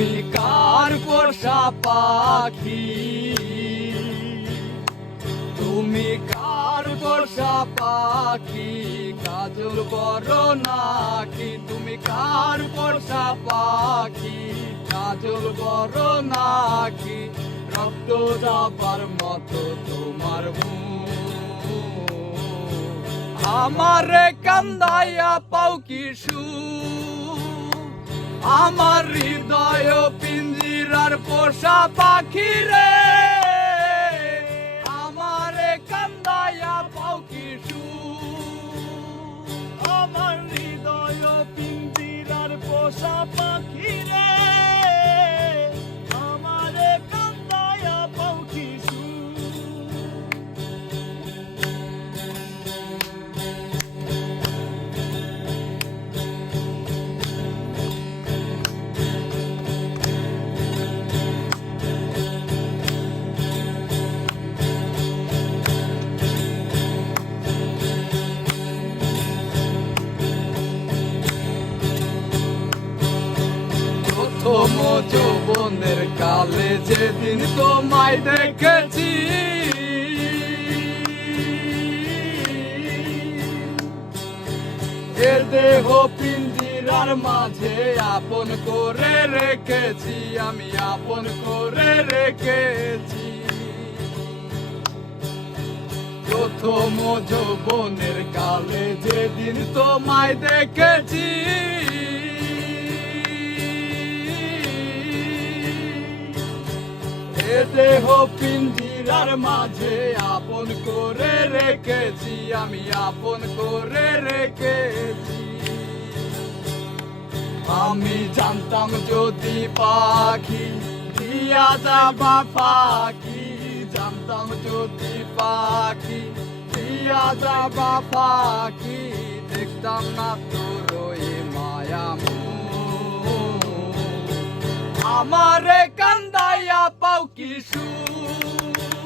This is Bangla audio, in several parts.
তুমি কার পোষা পাখি, তুমি কার পোষা পাখি, কাজল বড় নাকি, তুমি কার পোষা পাখি, কাজল বড় নাকি, রক্ত যাবার মতো তোমার মুখ, আমারে কান্দাইয়া পাও কি সুখ, আমার হৃদয় পিঞ্জিরার পোষা পাখি রে, আমারে কান্দাইয়া পাও কি সুখ, আমার হৃদয় পিঞ্জিরার পোষা পাখি রে, আমারে কান্দায়া পাও কি সুখ। প্রথম যৌবনের কালে যেদিন তোমায় দেখেছি, এ দেহ পিঞ্জিরার মাঝে আপন করে রেখেছি, আমি আপন করে রেখেছি। প্রথম যৌবনের কালে যেদিন তোমায় দেখেছি, এ দেহ পিঞ্জিরার মাঝে আপন করে রেখেছি, আমি আপন করে রেখেছি। আমি জানতাম যদি পাখি দিয়া যাবা ফাঁকি, জানতাম যদি পাখি দিয়া যাবা ফাঁকি, দেখতাম না তোর ওই মায়া মুখ, আমারে কান্দাইয়া পাও কি সুখ,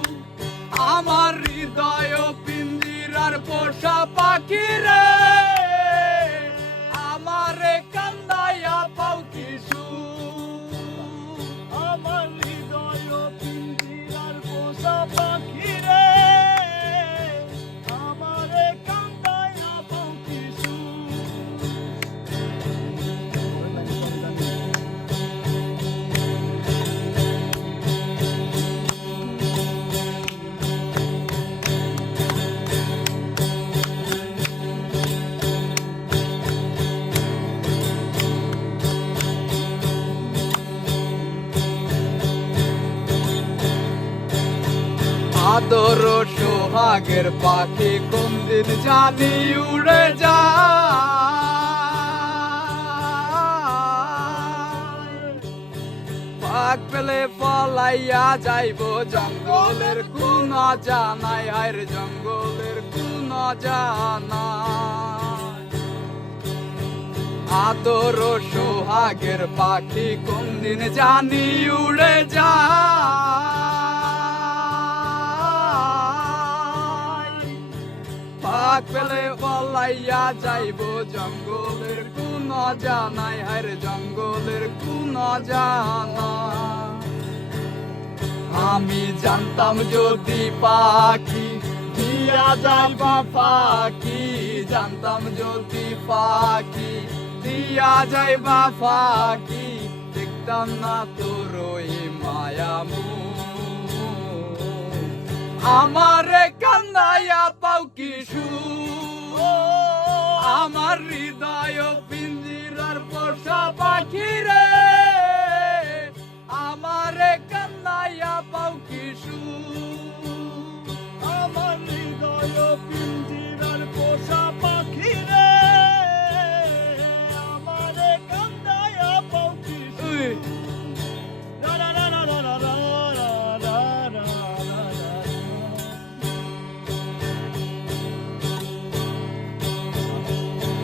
আমার হৃদয় পিঞ্জিরার পোষা পাখি রে, আমারে কান্দাইয়া পাও কি সুখ, আমার হৃদয় পিঞ্জিরার পোষা পাখি রে, আমারে কান্দায়া পাও কি সুখ। আদর সোহাগের পাখি কোন দিন জানি উড়ে যায়, পাক পেলে পলাইয়া যাইব জঙ্গলের কোন জানাই, আর জঙ্গলের কোন জানাই। আদর সোহাগের পাখি কোন দিন জানি উড়ে যায়, পাক পেলে পলাইয়া যাইব জঙ্গলের কোন জানাই, আর জঙ্গলের কোন জানাই। আমি জানতাম যদি পাখি দিয়া যাইবা ফাঁকি, জানতাম যদি পাখি দিয়া যাইবা ফাঁকি, দেখতাম না তোর ওই মায়া মুখ, আমারে কান্দাইয়া পাও কি সুখ, আমার হৃদয় পিঞ্জিরার পোষা পাখি রে, আমারে কান্দাইয়া পাও কি সুখ, আমার হৃদয় পিঞ্জিরার পোষা পাখি রে, আমারে কান্দায়া পাও কি সুখ। রা রা রা রা রা রা রা রা রা রা রা।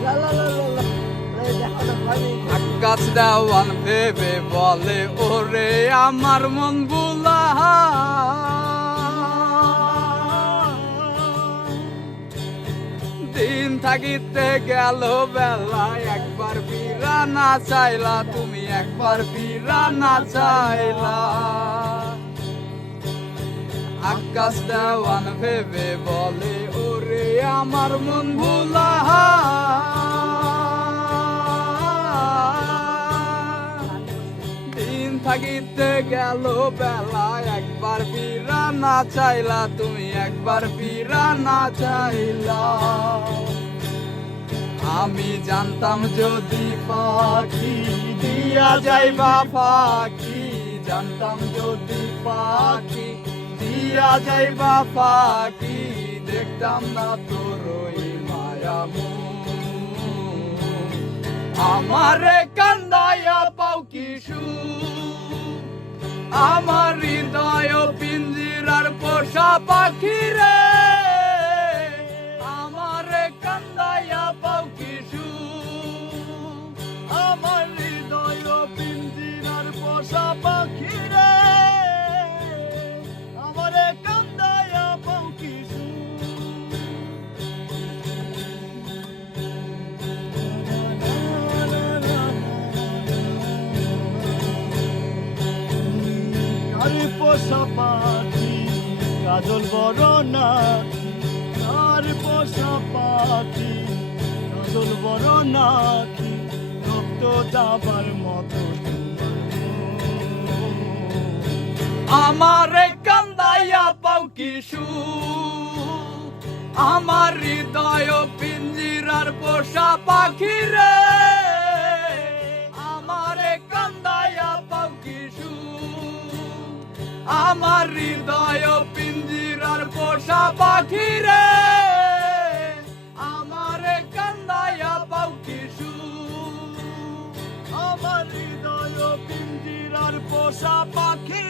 লা লা লা লা লা। এই দেখো না ভাই। আকাশ দেওয়ান ভেবে বলে ওরে আমার মন বুলা, দিন থাকিতে গেল বেলা একবার ফিরা না চাইলা তুমি একবার ফিরা না চাইলা আকাশ দেওয়ান ভেবে বলে ওরে আমার মন ভোলা দিন থাকিতে গেল বেলা একবার ফিরা না চাইলা তুমি একবার ফিরা না চাইলা আমি জানতাম যদি পাখি দিয়া যাইবা পাখি জানতাম যদি পাখি দিয়া যাইবা পাখি দেখতাম না তোর ওই মায়ামু আমারে কান্দায়া পাও কিশু আমার হৃদয় পিঞ্জিরার পোষা পাখি রে আমারে কান্দায়া পাও কিশু আমার হৃদয় পিঞ্জিরার পোষা পাখি রে আমারে কান্দায়া পাও কিশু আরে পোষা পাখি কাজল বড় না আর পোষা পাখি কাজল বড় নাকি রক্ত যাবার মতো আমারে কান্দাইয়া পাও কিশু আমার হৃদয় পিঞ্জিরার পোষা পাখি রে আমারে কান্দাইয়া পাও কিশু আমার হৃদয় পিঞ্জিরার পোষা পাখি রে আমারে কান্দাইয়া পাও কিশু আমার হৃদয় পিঞ্জিরার পোষা পাখি